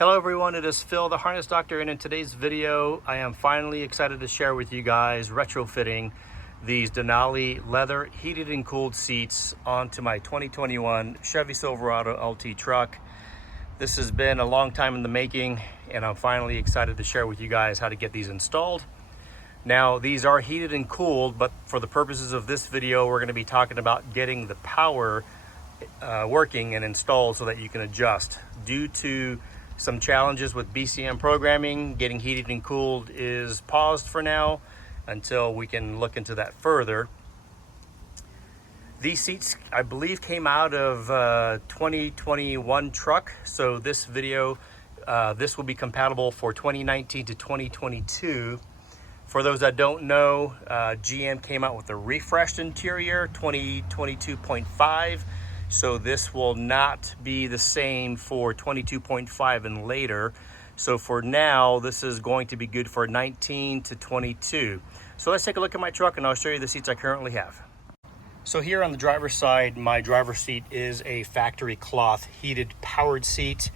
Hello everyone, it is Phil the Harness Doctor, and in today's video I am finally excited to share with you guys retrofitting these Denali leather heated and cooled seats onto my 2021 Chevy Silverado LT truck. This has been a long time in the making, and I'm finally excited to share with you guys how to get these installed. Now, these are heated and cooled, but for the purposes of this video we're going to be talking about getting the power working and installed so that you can adjust. Due to some challenges with BCM programming, getting heated and cooled is paused for now until we can look into that further. These seats, I believe, came out of 2021 truck, so this video, this will be compatible for 2019 to 2022. For those that don't know, GM came out with a refreshed interior, 2022.5. So this will not be the same for 22.5 and later. So for now, this is going to be good for 19 to 22. So let's take a look at my truck and I'll show you the seats I currently have. So here on the driver's side, my driver's seat is a factory cloth heated powered seat.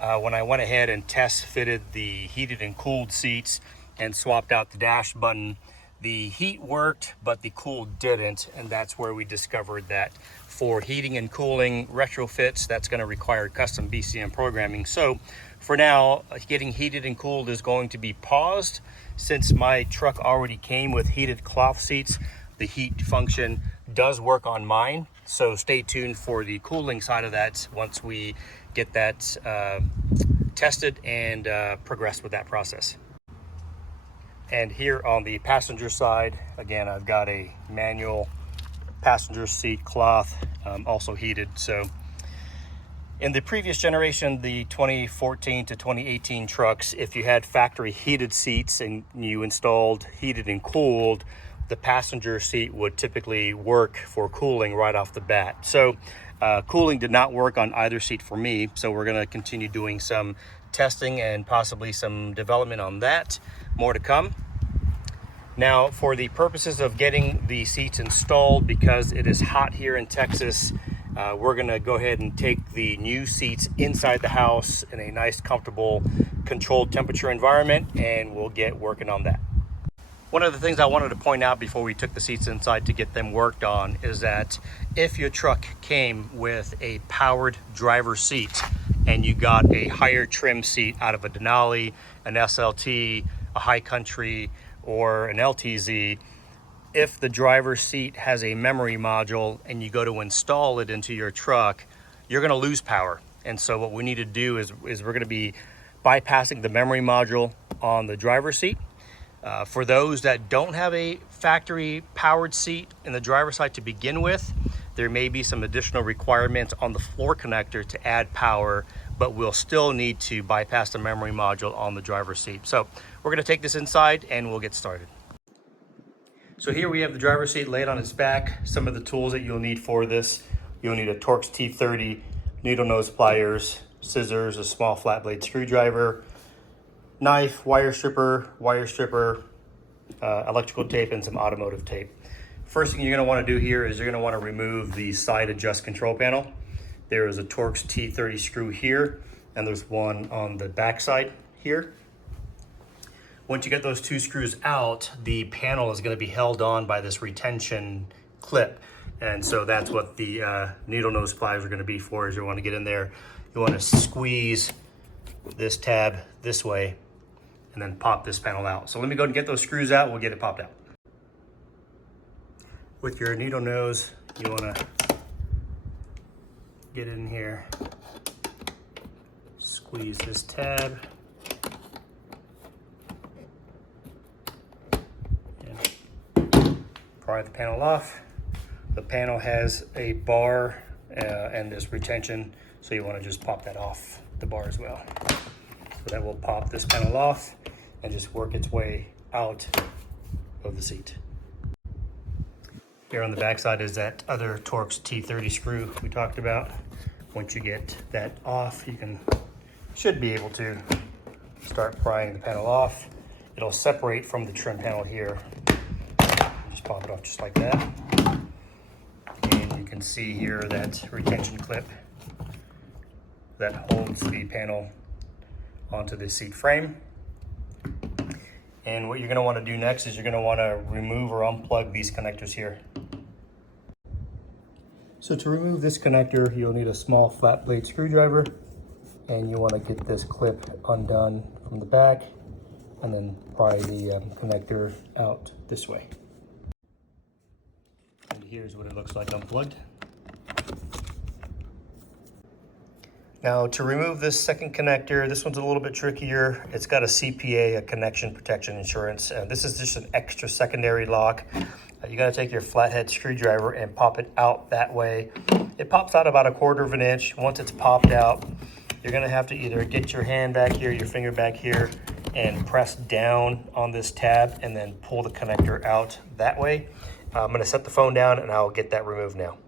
When I went ahead and test fitted the heated and cooled seats and swapped out the dash button, the heat worked, but the cool didn't, and that's where we discovered that for heating and cooling retrofits, that's going to require custom BCM programming. So for now, getting heated and cooled is going to be paused. Since my truck already came with heated cloth seats, the heat function does work on mine. So stay tuned for the cooling side of that once we get that tested and progress with that process. And here on the passenger side, again, I've got a manual passenger seat cloth, also heated. So in the previous generation, the 2014 to 2018 trucks, if you had factory heated seats and you installed heated and cooled, the passenger seat would typically work for cooling right off the bat. So cooling did not work on either seat for me. So we're gonna continue doing some testing and possibly some development on that. More to come. Now, for the purposes of getting the seats installed, because it is hot here in Texas, we're gonna go ahead and take the new seats inside the house in a nice, comfortable, controlled temperature environment, and we'll get working on that. One of the things I wanted to point out before we took the seats inside to get them worked on is that if your truck came with a powered driver's seat and you got a higher trim seat out of a Denali, an SLT, a High Country, or an LTZ, if the driver's seat has a memory module and you go to install it into your truck, you're going to lose power. And so what we need to do is we're going to be bypassing the memory module on the driver's seat. For those that don't have a factory powered seat in the driver's side to begin with, there may be some additional requirements on the floor connector to add power, but we'll still need to bypass the memory module on the driver's seat. So we're going to take this inside and we'll get started. So here we have the driver's seat laid on its back. Some of the tools that you'll need for this: you'll need a Torx T30, needle nose pliers, scissors, a small flat blade screwdriver, knife, wire stripper, electrical tape, and some automotive tape. First thing you're going to want to do here is you're going to want to remove the side adjust control panel. There is a Torx T30 screw here, and there's one on the back side here. Once you get those two screws out, the panel is going to be held on by this retention clip. And so that's what the needle nose pliers are going to be for. Is you want to get in there, you want to squeeze this tab this way and then pop this panel out. So let me go and get those screws out, we'll get it popped out. With your needle nose, you want to get in here, squeeze this tab, and pry the panel off. The panel has a bar and this retention, so you want to just pop that off the bar as well. So that will pop this panel off and just work its way out of the seat. Here on the back side is that other Torx T30 screw we talked about. Once you get that off, you should be able to start prying the panel off. It'll separate from the trim panel here. Just pop it off just like that. And you can see here that retention clip that holds the panel onto the seat frame. And what you're going to want to do next is you're going to want to remove or unplug these connectors here. So to remove this connector, you'll need a small flat blade screwdriver, and you want to get this clip undone from the back and then pry the connector out this way. And here's what it looks like unplugged. Now to remove this second connector, this one's a little bit trickier. It's got a CPA, a connection protection insurance. This is just an extra secondary lock. You got to take your flathead screwdriver and pop it out that way. It pops out about 1/4 of an inch. Once it's popped out, you're going to have to either get your hand back here, your finger back here, and press down on this tab and then pull the connector out that way. I'm going to set the phone down and I'll get that removed now.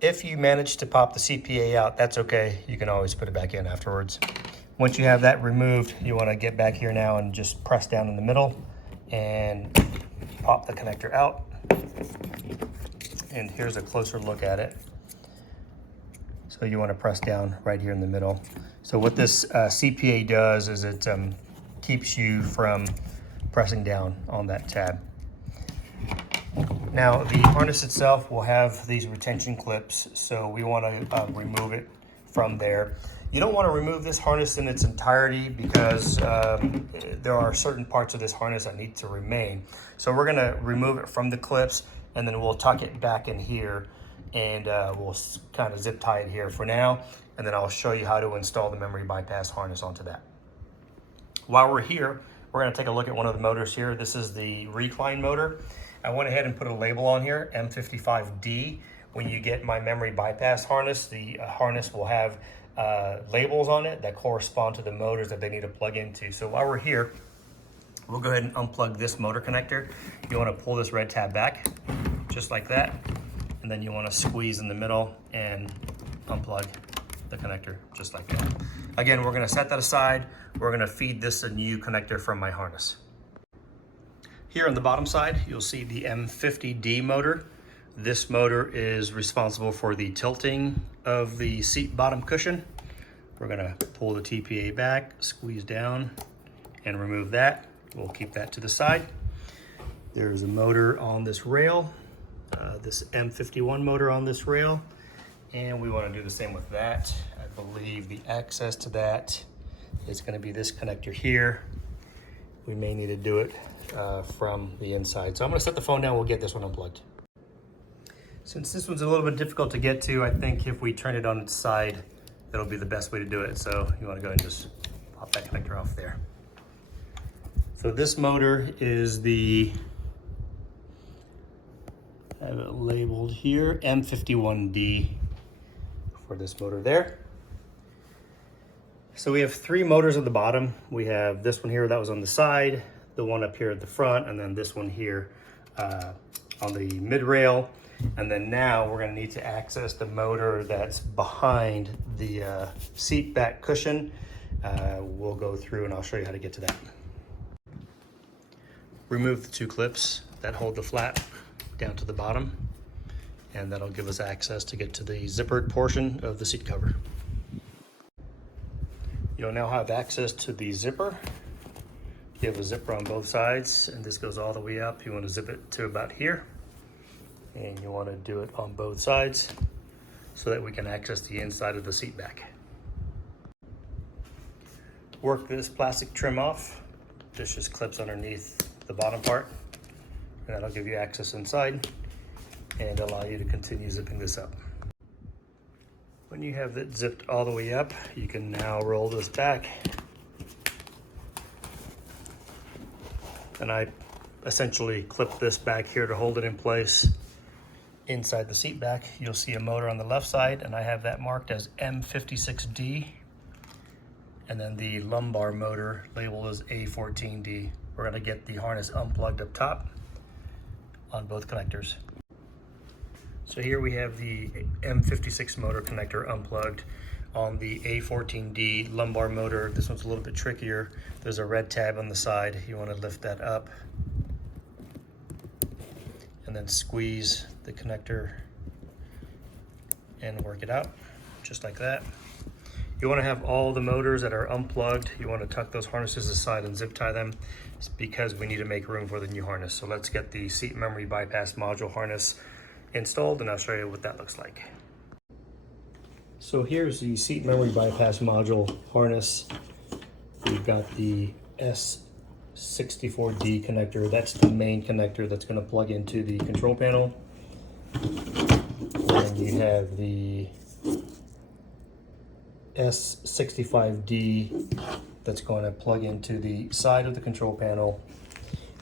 If you manage to pop the CPA out, that's okay. You can always put it back in afterwards. Once you have that removed, you want to get back here now and just press down in the middle and pop the connector out. And here's a closer look at it. So you want to press down right here in the middle. So what this CPA does is it keeps you from pressing down on that tab. Now the harness itself will have these retention clips, so we want to remove it from there. You don't want to remove this harness in its entirety because there are certain parts of this harness that need to remain. So we're going to remove it from the clips and then we'll tuck it back in here and we'll kind of zip tie it here for now. And then I'll show you how to install the memory bypass harness onto that. While we're here, we're going to take a look at one of the motors here. This is the recline motor. I went ahead and put a label on here, M55D. When you get my memory bypass harness, the harness will have labels on it that correspond to the motors that they need to plug into. So while we're here, we'll go ahead and unplug this motor connector. You want to pull this red tab back, just like that. And then you want to squeeze in the middle and unplug the connector, just like that. Again, we're going to set that aside. We're going to feed this a new connector from my harness. Here on the bottom side, you'll see the M50D motor. This motor is responsible for the tilting of the seat bottom cushion. We're gonna pull the TPA back, squeeze down, and remove that. We'll keep that to the side. There's a motor on this rail, this M51 motor on this rail, and we wanna do the same with that. I believe the access to that is gonna be this connector here. We may need to do it from the inside. So I'm gonna set the phone down, we'll get this one unplugged. Since this one's a little bit difficult to get to, I think if we turn it on its side, that'll be the best way to do it. So you wanna go ahead and just pop that connector off there. So this motor is the, I have it labeled here, M51D for this motor there. So we have 3 motors at the bottom. We have this one here that was on the side, the one up here at the front, and then this one here on the mid rail. And then now we're gonna need to access the motor that's behind the seat back cushion. We'll go through and I'll show you how to get to that. Remove the 2 clips that hold the flap down to the bottom, and that'll give us access to get to the zippered portion of the seat cover. You'll now have access to the zipper. You have a zipper on both sides, and this goes all the way up. You want to zip it to about here, and you want to do it on both sides so that we can access the inside of the seat back. Work this plastic trim off. This just clips underneath the bottom part, and that'll give you access inside and allow you to continue zipping this up. When you have it zipped all the way up, you can now roll this back. And I essentially clip this back here to hold it in place. Inside the seat back, you'll see a motor on the left side, and I have that marked as M56D. And then the lumbar motor labeled as A14D. We're gonna get the harness unplugged up top on both connectors. So here we have the M56 motor connector unplugged on the A14D lumbar motor. This one's a little bit trickier. There's a red tab on the side. You want to lift that up and then squeeze the connector and work it out just like that. You want to have all the motors that are unplugged. You want to tuck those harnesses aside and zip tie them. It's because we need to make room for the new harness. So let's get the seat memory bypass module harness installed, and I'll show you what that looks like. So here's the seat memory bypass module harness. We've got the S64D connector. That's the main connector that's going to plug into the control panel. And you have the S65D that's going to plug into the side of the control panel.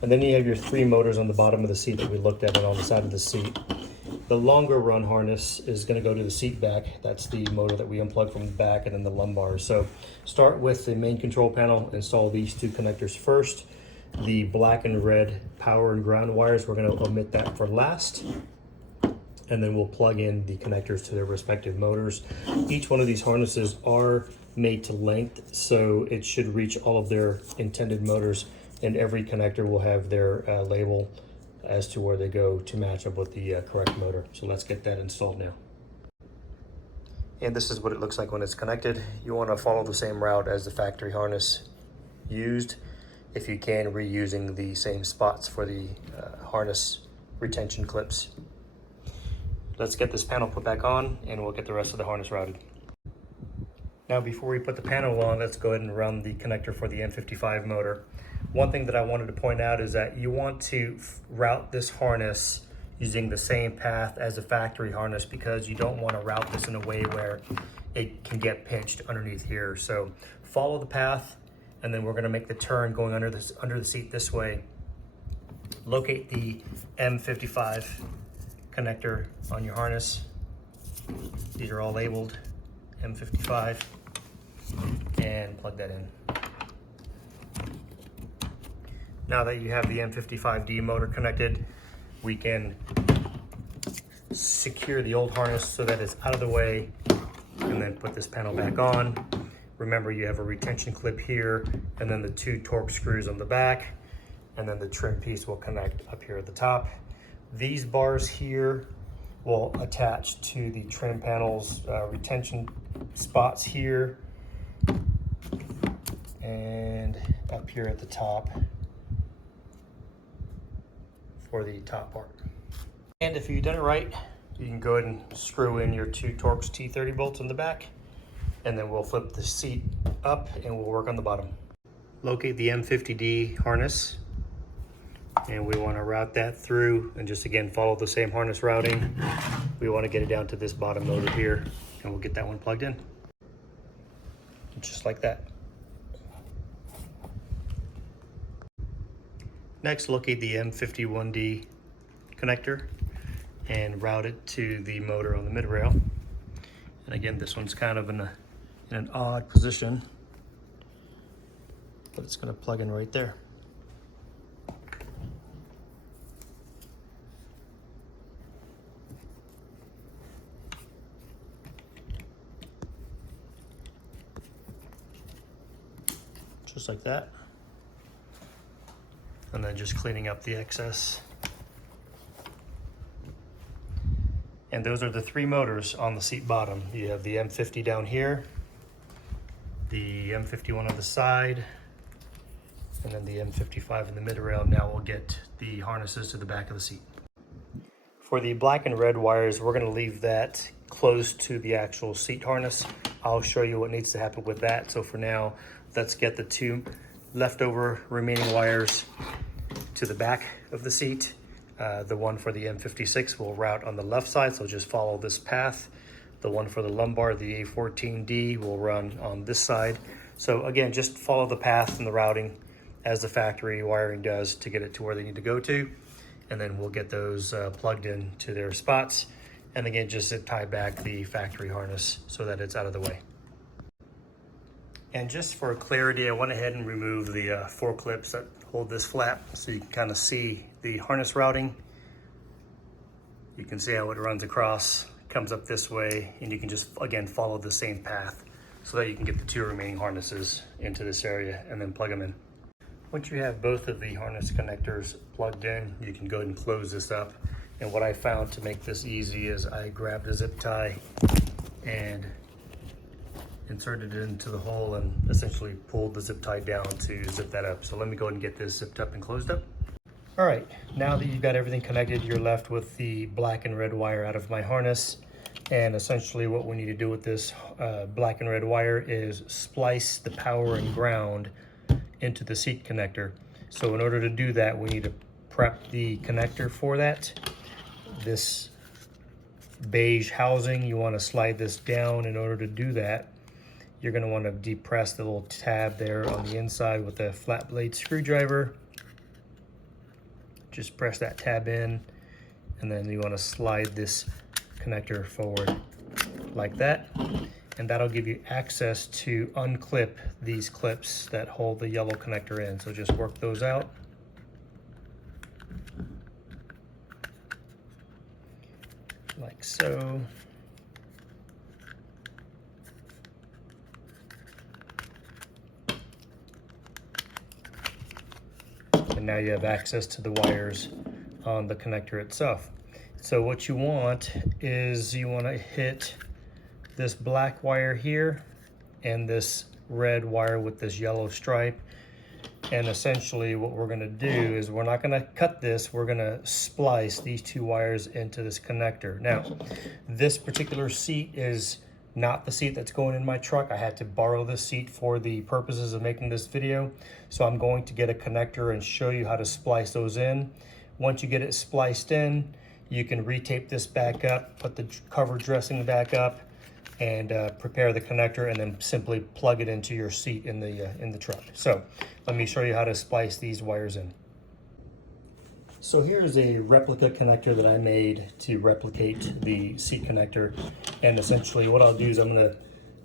And then you have your 3 motors on the bottom of the seat that we looked at and on the side of the seat. The longer run harness is going to go to the seat back. That's the motor that we unplug from the back, and then the lumbar. So start with the main control panel, install these 2 connectors first. The black and red power and ground wires, we're going to omit that for last. And then we'll plug in the connectors to their respective motors. Each one of these harnesses are made to length, so it should reach all of their intended motors, and every connector will have their label as to where they go to match up with the correct motor. So let's get that installed now. And this is what it looks like when it's connected. You want to follow the same route as the factory harness used, if you can, reusing the same spots for the harness retention clips. Let's get this panel put back on, and we'll get the rest of the harness routed. Now, before we put the panel on, let's go ahead and run the connector for the M55 motor. One thing that I wanted to point out is that you want to route this harness using the same path as the factory harness, because you don't want to route this in a way where it can get pinched underneath here. So follow the path, and then we're going to make the turn going under the seat this way. Locate the M55 connector on your harness. These are all labeled M55, and plug that in. Now that you have the M55D motor connected, we can secure the old harness so that it's out of the way, and then put this panel back on. Remember, you have a retention clip here, and then the 2 torque screws on the back, and then the trim piece will connect up here at the top. These bars here will attach to the trim panel's retention spots here, and up here at the top for the top part. And if you've done it right, you can go ahead and screw in your 2 Torx T30 bolts on the back, and then we'll flip the seat up and we'll work on the bottom. Locate the M50D harness, and we want to route that through, and just again follow the same harness routing. We want to get it down to this bottom motor here, and we'll get that one plugged in. Just like that. Next, locate the M51D connector and route it to the motor on the mid rail. And again, this one's kind of in an odd position, but it's going to plug in right there. Just like that. And then just cleaning up the excess. And those are the 3 motors on the seat bottom. You have the M50 down here, the M51 on the side, and then the M55 in the mid rail. Now we'll get the harnesses to the back of the seat. For the black and red wires, we're going to leave that close to the actual seat harness. I'll show you what needs to happen with that. So for now, let's get the 2 leftover remaining wires to the back of the seat. The one for the M56 will route on the left side, so just follow this path. The one for the lumbar, the A14D, will run on this side. So again, just follow the path and the routing as the factory wiring does to get it to where they need to go to. And then we'll get those plugged in to their spots. And again, just zip tie back the factory harness so that it's out of the way. And just for clarity, I went ahead and removed the 4 clips that hold this flap so you can kind of see the harness routing. You can see how it runs across, comes up this way, and you can just, again, follow the same path so that you can get the 2 remaining harnesses into this area and then plug them in. Once you have both of the harness connectors plugged in, you can go ahead and close this up. And what I found to make this easy is I grabbed a zip tie and inserted it into the hole and essentially pulled the zip tie down to zip that up. So let me go ahead and get this zipped up and closed up. All right, now that you've got everything connected, you're left with the black and red wire out of my harness. And essentially what we need to do with this black and red wire is splice the power and ground into the seat connector. So in order to do that, we need to prep the connector for that. This beige housing, you want to slide this down. In order to do that, you're going to want to depress the little tab there on the inside with a flat blade screwdriver. Just press that tab in, and then you want to slide this connector forward like that, and that'll give you access to unclip these clips that hold the yellow connector in. So just work those out. Like so. And now you have access to the wires on the connector itself. So what you want is you want to hit this black wire here and this red wire with this yellow stripe. And essentially what we're going to do is we're not going to cut this, we're going to splice these two wires into this connector. Now, this particular seat is not the seat that's going in my truck. I had to borrow this seat for the purposes of making this video. So I'm going to get a connector and show you how to splice those in. Once you get it spliced in, you can retape this back up, put the cover dressing back up, and prepare the connector, and then simply plug it into your seat in the truck. So let me show you how to splice these wires in. So here's a replica connector that I made to replicate the seat connector. And essentially what I'll do is I'm gonna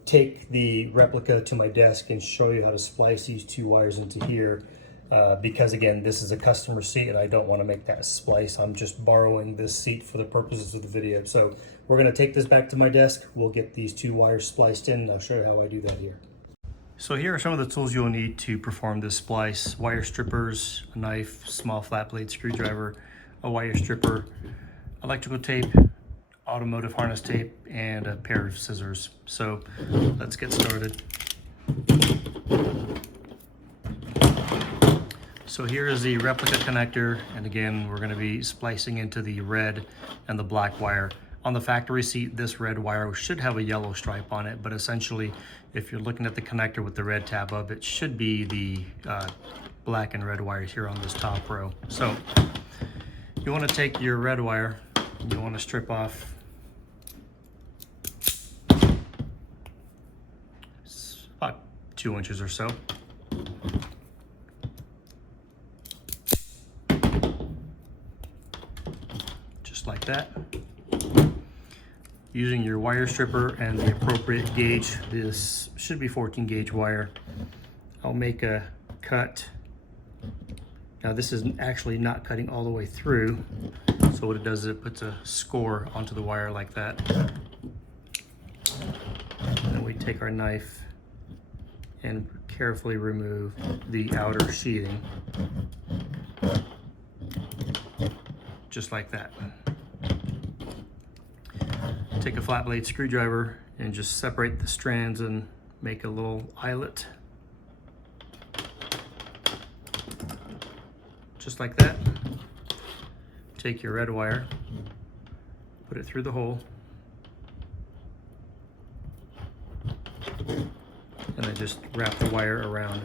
take the replica to my desk and show you how to splice these two wires into here. Because again, this is a customer seat and I don't want to make that splice. I'm just borrowing this seat for the purposes of the video. So we're going to take this back to my desk. We'll get these two wires spliced in, and I'll show you how I do that here. So here are some of the tools you'll need to perform this splice: wire strippers, a knife, small flat blade screwdriver, a wire stripper, electrical tape, automotive harness tape, and a pair of scissors. So let's get started. So here is the replica connector, and again, we're going to be splicing into the red and the black wire. On the factory seat, this red wire should have a yellow stripe on it, but essentially, if you're looking at the connector with the red tab up, it should be the black and red wires here on this top row. So you want to take your red wire, you want to strip off about 2 inches or so. Like that. Using your wire stripper and the appropriate gauge, this should be 14 gauge wire, I'll make a cut. Now this is actually not cutting all the way through, so what it does is it puts a score onto the wire like that. And then we take our knife and carefully remove the outer sheathing, just like that. Take a flat blade screwdriver and just separate the strands and make a little eyelet. Just like that. Take your red wire, put it through the hole, and then just wrap the wire around.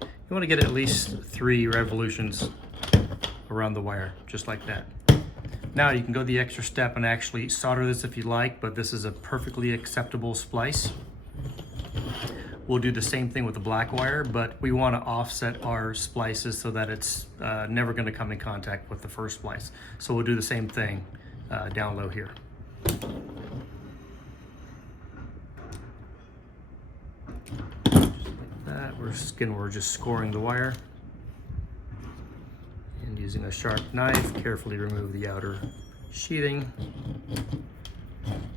You want to get at least 3 revolutions around the wire, just like that. Now you can go the extra step and actually solder this if you like, but this is a perfectly acceptable splice. We'll do the same thing with the black wire, but we want to offset our splices so that it's never going to come in contact with the first splice. So we'll do the same thing down low here. Just like that. We're just scoring the wire. And using a sharp knife, carefully remove the outer sheathing,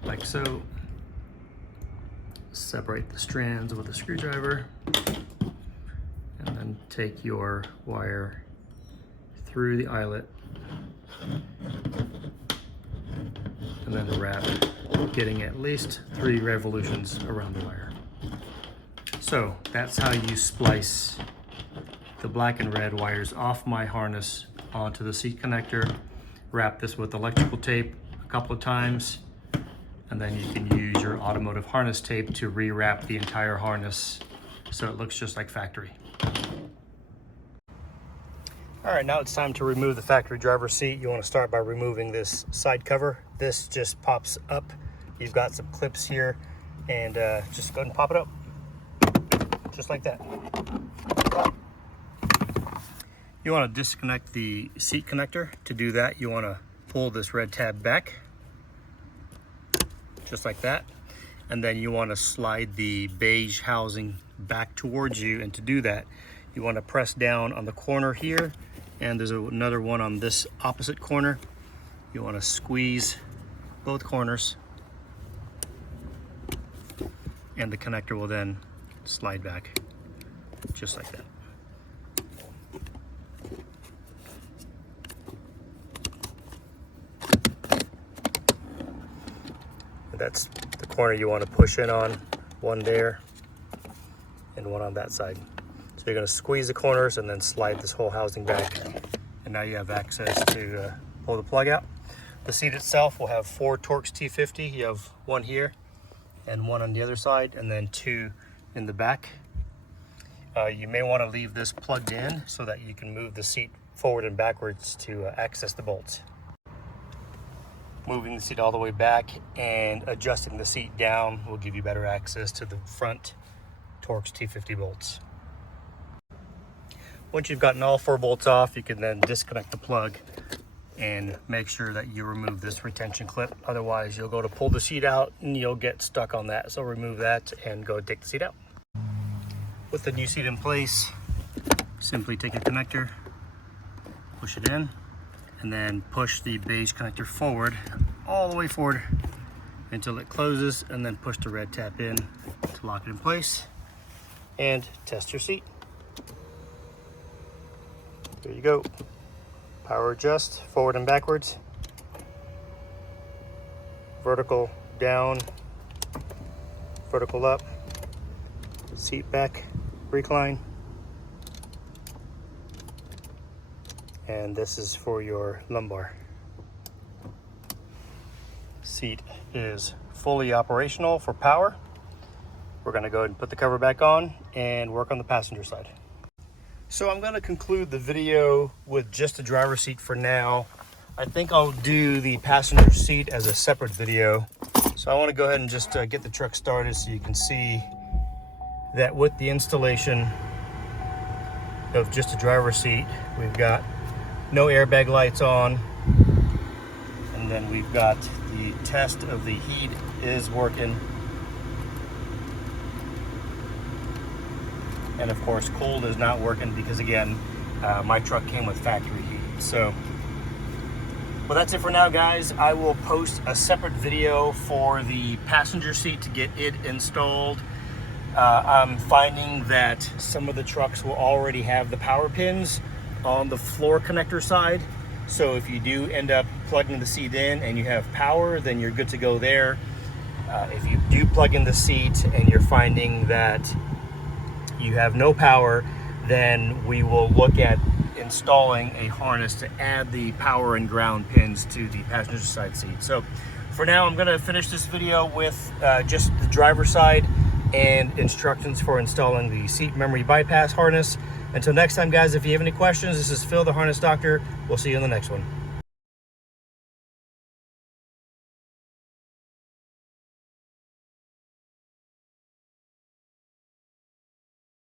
like so. Separate the strands with a screwdriver, and then take your wire through the eyelet, and then wrap, getting at least 3 revolutions around the wire. So that's how you splice the black and red wires off my harness onto the seat connector. Wrap this with electrical tape a couple of times, and then you can use your automotive harness tape to rewrap the entire harness so it looks just like factory. All right, now it's time to remove the factory driver's seat. You want to start by removing this side cover. This just pops up. You've got some clips here, and just go ahead and pop it up, just like that. You want to disconnect the seat connector. To do that, you want to pull this red tab back, just like that. And then you want to slide the beige housing back towards you. And to do that, you want to press down on the corner here, and there's another one on this opposite corner. You want to squeeze both corners, and the connector will then slide back, just like that. That's the corner you want to push in on, one there and one on that side. So you're going to squeeze the corners and then slide this whole housing back, and now you have access to pull the plug out. The seat itself will have 4 Torx T50. You have one here and one on the other side, and then 2 in the back. You may want to leave this plugged in so that you can move the seat forward and backwards to access the bolts. Moving the seat all the way back and adjusting the seat down will give you better access to the front Torx T50 bolts. Once you've gotten all 4 bolts off, you can then disconnect the plug and make sure that you remove this retention clip. Otherwise, you'll go to pull the seat out and you'll get stuck on that. So remove that and go take the seat out. With the new seat in place, simply take a connector, push it in, and then push the beige connector forward, all the way forward until it closes, and then push the red tab in to lock it in place and test your seat. There you go. Power adjust, forward and backwards, vertical down, vertical up, seat back, recline. And this is for your lumbar. Seat is fully operational for power. We're gonna go ahead and put the cover back on and work on the passenger side. So I'm gonna conclude the video with just the driver's seat for now. I think I'll do the passenger seat as a separate video. So I wanna go ahead and just get the truck started so you can see that with the installation of just a driver's seat, we've got no airbag lights on, and then we've got the test of the heat is working, and of course cold is not working because again my truck came with factory heat. So well, that's it for now, guys. I will post a separate video for the passenger seat to get it installed. I'm finding that some of the trucks will already have the power pins on the floor connector side. So if you do end up plugging the seat in and you have power, then you're good to go there. If you do plug in the seat and you're finding that you have no power, then we will look at installing a harness to add the power and ground pins to the passenger side seat. So for now, I'm gonna finish this video with just the driver's side and instructions for installing the seat memory bypass harness. Until next time, guys, if you have any questions, this is Phil, the Harness Doctor. We'll see you in the next one.